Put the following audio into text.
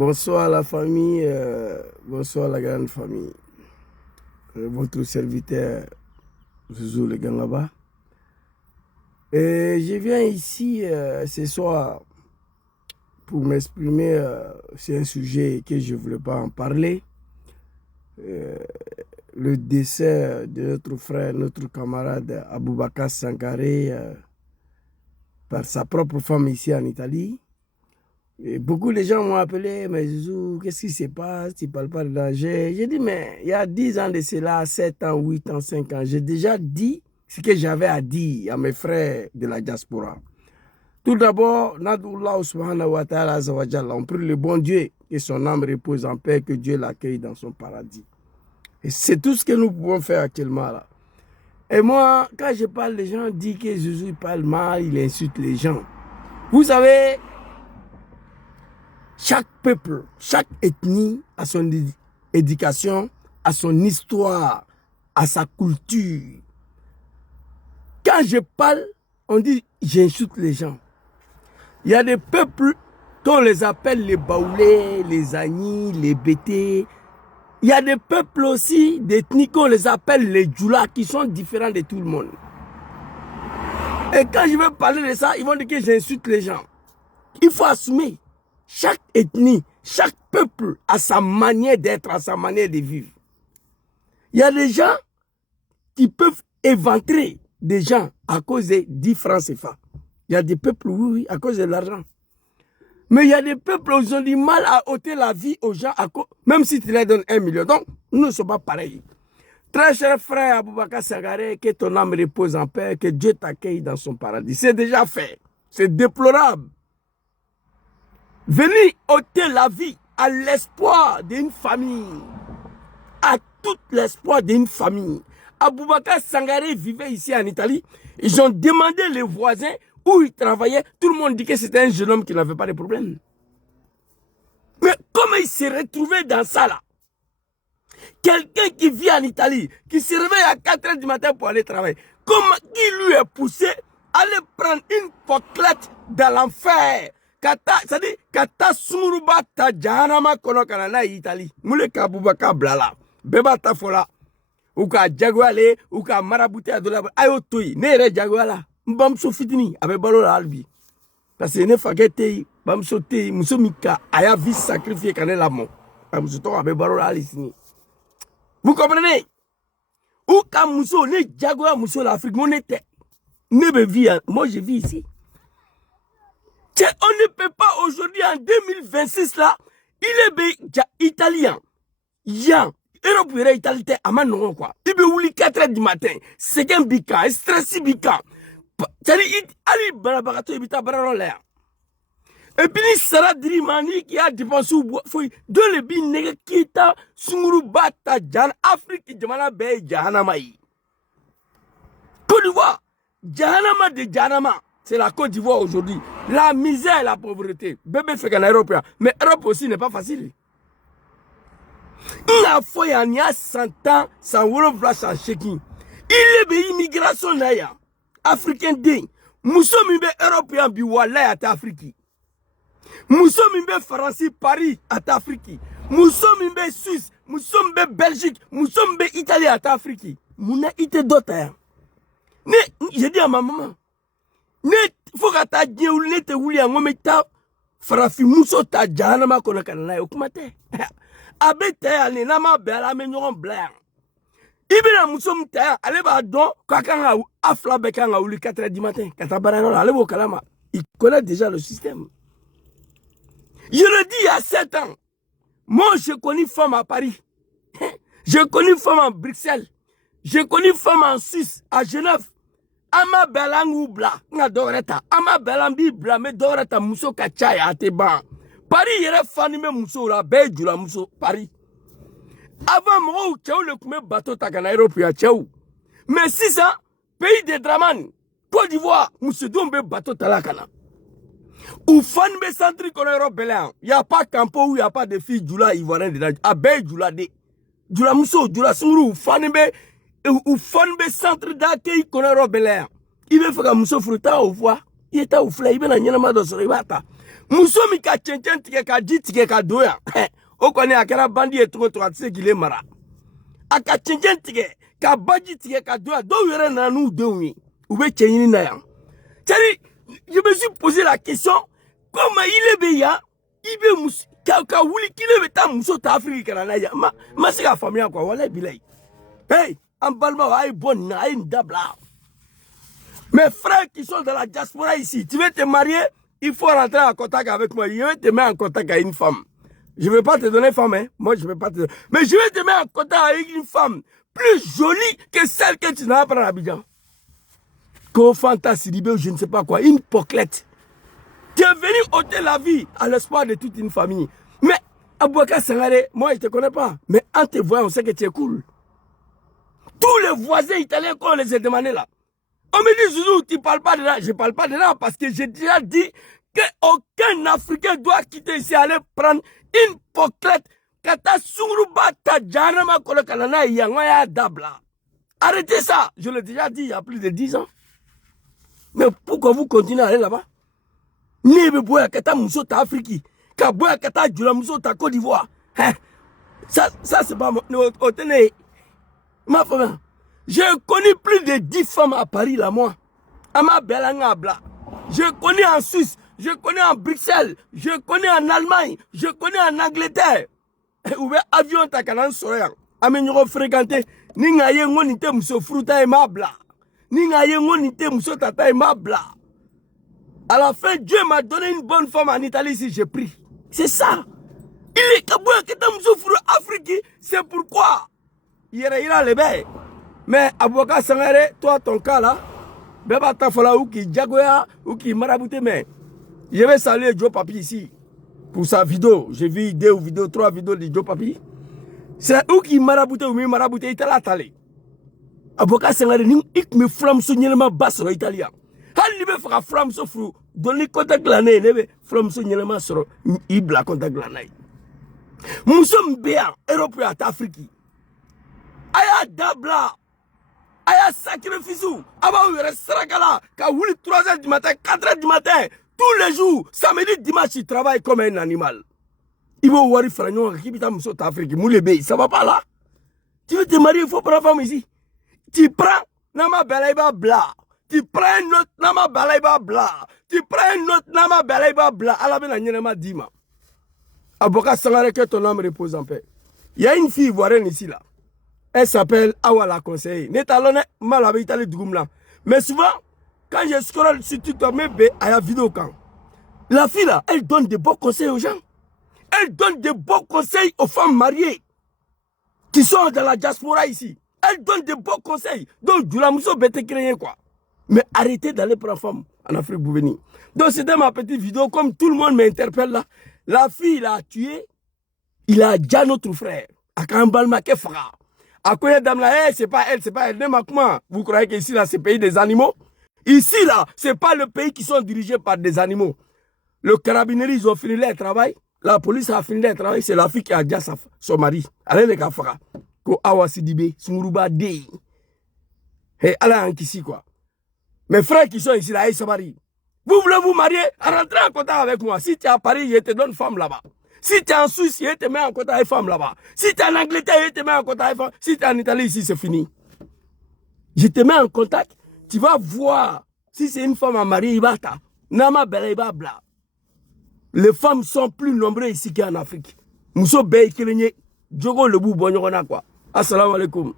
Bonsoir la famille, bonsoir la grande famille. Votre serviteur, Zouzou le Gangaba. Et je viens ici ce soir pour m'exprimer sur un sujet que je ne voulais pas en parler. Le décès de notre frère, notre camarade Aboubakar Sangaré par sa propre femme ici en Italie. Et beaucoup de gens m'ont appelé, mais Zouzou, qu'est-ce qui se passe? Tu ne parles pas de danger. J'ai dit, mais il y a 10 ans de cela, 7 ans, 8 ans, 5 ans, j'ai déjà dit ce que j'avais à dire à mes frères de la diaspora. Tout d'abord, Nadullah subhanahu wa ta'ala azawajal, on prie le bon Dieu, que son âme repose en paix, que Dieu l'accueille dans son paradis. Et c'est tout ce que nous pouvons faire actuellement là. Et moi, quand je parle, les gens disent que Zouzou parle mal, il insulte les gens. Vous savez, chaque peuple, chaque ethnie a son éducation, a son histoire, a sa culture. Quand je parle, on dit j'insulte les gens. Il y a des peuples qu'on les appelle les Baoulés, les Agnis, les Bétés. Il y a des peuples aussi d'ethnie qu'on les appelle les Djoula qui sont différents de tout le monde. Et quand je vais parler de ça, ils vont dire que j'insulte les gens. Il faut assumer. Chaque ethnie, chaque peuple a sa manière d'être, a sa manière de vivre. Il y a des gens qui peuvent éventrer des gens à cause de 10 francs CFA. Il y a des peuples, oui, à cause de l'argent. Mais il y a des peuples qui ont du mal à ôter la vie aux gens, même si tu leur donnes 1 million. Donc, nous ne sommes pas pareils. Très cher frère Aboubakar Sangaré, que ton âme repose en paix, que Dieu t'accueille dans son paradis. C'est déjà fait. C'est déplorable. Venir ôter la vie à l'espoir d'une famille, à tout l'espoir d'une famille. Aboubakar Sangaré vivait ici en Italie. Ils ont demandé les voisins où il travaillait. Tout le monde dit que c'était un jeune homme qui n'avait pas de problème. Mais comment il s'est retrouvé dans ça là? Quelqu'un qui vit en Italie, qui se réveille à 4 h du matin pour aller travailler, comment il lui est poussé à aller prendre une poclette dans l'enfer? C'est-à-dire, kata sumuruba ta jahanama kono kanana Italie. Moule ka Aboubakar blala. Beba ta fola. Ou ka jaguale, ou ka marabouté à de la. Ayo toy, nere jaguala. Mbamso fitini, abe balo la albi. Parce que ne fagete, bamso te, muso mika, aya vie sacrifié kané la mort. Bamso to abe balo la alisini. Vous comprenez? Ou ka muso, ne jaguala muso l'Afrique, mon était. Ne be vie, moi je vis ici. On ne peut pas aujourd'hui en 2026 là, il est italien. Yan, Europe est italien, à man quoi. Il est ouli 4 h du matin, c'est qu'un bika, stressé bika. C'est-à-dire, Ali Barabarato ibita Bararolea. Et puis, il sera Drimani qui a dépensé au bois. De le bin nègre qui est à Sunguru Bata Jan, Afrique, Jamana Bay, Jahanamaï. Côte d'Ivoire, Jahanama de Jahanama. C'est la Côte d'Ivoire aujourd'hui. La misère et la pauvreté. Bébé fait qu'en Europe. Mais l'Europe aussi n'est pas facile. Il a fait un 100 ans sans Wolof sans checking. Il est une immigration d'ailleurs. Africain ding. Nous sommes européens biwala à Afrique. Nous sommes français Paris à Afrique. Nous sommes Suisse. Nous sommes Belgique. Nous sommes Italien à Afrique. Nous n'avons été d'autres. J'ai dit à ma maman. Ne faut que ta dieu ou ne te voulez en mettre farafi muso ta jahanama kono kanana yokumate abete ale na ma bela menyon blanc ibina muso mta ale ba don kakanga afla bekanga ou 4 h du matin kata barano ale bo kalama il connaît déjà le système. Je le dis il y a 7 ans. Moi je connais une femme à Paris. Je connais une femme à Bruxelles. Je connais une femme en Suisse à Genève. Ama belangu bla nga doreta ama belambi bla me doreta muso kachaya ateba Paris yere fani me muso la bejula muso Paris avant mo tchou le kume bateau takana Europe ya tchou mais si ça pays de Dramane Côte d'Ivoire muso dombe bateau talakana ou fan be centre kono Europe belan y a pas campo où y a pas de filles djula ivoirien dedans a bejula de djula muso djula suru fani be ou fonbe centre d'accueil qu'on a robelé. Il veut faire un muso fruta au voix. Il est au flé, il veut n'en avoir de soribata. Muso mi ka tchenchen tike ka di tike ka doya. O kone akera bandi et trop tse gile mara. Aka tchenchen tike ka bandi tike ka doya. Do yere nanou dewi. Oube tchenini na ya. Tchali, je me suis posé la question, comment il est bien, il veut muso, ka wuli kile beta muso ta Afrique kana ya. Ma se ka famille quoi, wala bilay. Hey, en balma ay bon na ay ndabla. Mes frères qui sont dans la diaspora ici, tu veux te marier, il faut rentrer en contact avec moi. Je vais te mettre en contact avec une femme. Je ne vais pas te donner femme, hein. Moi, je ne vais pas te donner. Mais je vais te mettre en contact avec une femme plus jolie que celle que tu n'as pas à Abidjan. Qu'au fantasme, je ne sais pas quoi, une poclette. Tu es venu ôter la vie à l'espoir de toute une famille. Mais, Abouaka Sangare, moi, je ne te connais pas. Mais en te voyant, on sait que tu es cool. Tous les voisins italiens qu'on les a demandé là. On me dit, Zouzou, tu ne parles pas de là. Je ne parle pas de là parce que j'ai déjà dit qu'aucun Africain doit quitter ici, aller prendre une poclette. Arrêtez ça. Je l'ai déjà dit il y a plus de 10 ans. Mais pourquoi vous continuez à aller là-bas? Ça c'est pas ma femme. J'ai connu plus de 10 femmes à Paris, là, moi. Je connais en Suisse, je connais en Bruxelles, je connais en Allemagne, je connais en Angleterre. Où est avion takanan soya? Amenyo fréquenté. Ninga yengo nite muso fruta et mabla. Ninga yengo nite muso tata et mabla. À la fin, Dieu m'a donné une bonne femme en Italie si j'ai pris. C'est ça. Il est kabouya que ta muso fruta Afrique. C'est pourquoi. Il ira les bains. Mais Abouaka Sangare, toi, ton cas là, Beba Tafola ou qui Djagoya ou qui Marabouté, mais je vais saluer Joe Papi ici pour sa vidéo. J'ai vu 2 vidéos, 3 vidéos de Joe Papi. C'est où qui Marabouté ou Marabouté, il t'a allé. Abouaka Sangare, il me flamme son yélément bas sur l'italien. Il me fera flamme sur frou. Dans les contacts l'année, il me flamme son yélément sur l'Ibla contact l'année. Nous sommes bien, Européens, Afrique. Aya Dabla. Aya sacrifice ou aba ouvre sarakala ka wuli 3h du matin 4h du matin tous les jours samedi dimanche il travaille comme un animal. Il va wari fragnon qui bita muso ta Afrique moulebe ça va pas là. Tu veux te marier il faut prendre femme ici. Tu prends nama belaiba bla. Tu prends une autre nama belaiba bla. Tu prends une autre nama belaiba bla ala bena nyema dima. Abouaka Sangare que ton âme repose en paix. Il y a une fille ivoirienne ici là. Elle s'appelle Awala Conseil. Netalone malabitali Dougoumla. Mais souvent, quand je scrolle sur TikTok, à la vidéo quand la fille là, elle donne de bons conseils aux gens. Elle donne de bons conseils aux femmes mariées qui sont dans la diaspora ici. Elle donne de bons conseils. Donc, du la mousso bête créé quoi. Mais arrêtez d'aller prendre femme en Afrique pour venir. Donc, c'était ma petite vidéo. Comme tout le monde m'interpelle là, la fille l'a tué. Il a déjà notre frère. À Kambalma Kefra. À quoi dame là, c'est pas elle, c'est pas elle. Vous croyez qu'ici là, c'est le pays des animaux? Ici là, c'est pas le pays qui sont dirigés par des animaux. Le carabinieri, ils ont fini leur travail. La police a fini leur travail. C'est la fille qui a déjà son mari. Allez les gars, fera. Ko awa sidibe, sumuruba dey. Et allez en ici quoi. Mes frères qui sont ici là, ils se marient. Vous voulez vous marier? Rentrez en contact avec moi. Si tu es à Paris, je te donne femme là-bas. Si tu es en Suisse, je te mets en contact avec femme là-bas. Si tu es en Angleterre, je te mets en contact avec femme. Si tu es en Italie, ici, c'est fini. Je te mets en contact. Tu vas voir. Si c'est une femme à marier, il va ta. Nama bela bla. Les femmes sont plus nombreuses ici qu'en Afrique. Mousso Bey Kilenye. Djogo le bout bon quoi. Assalamu alaikum.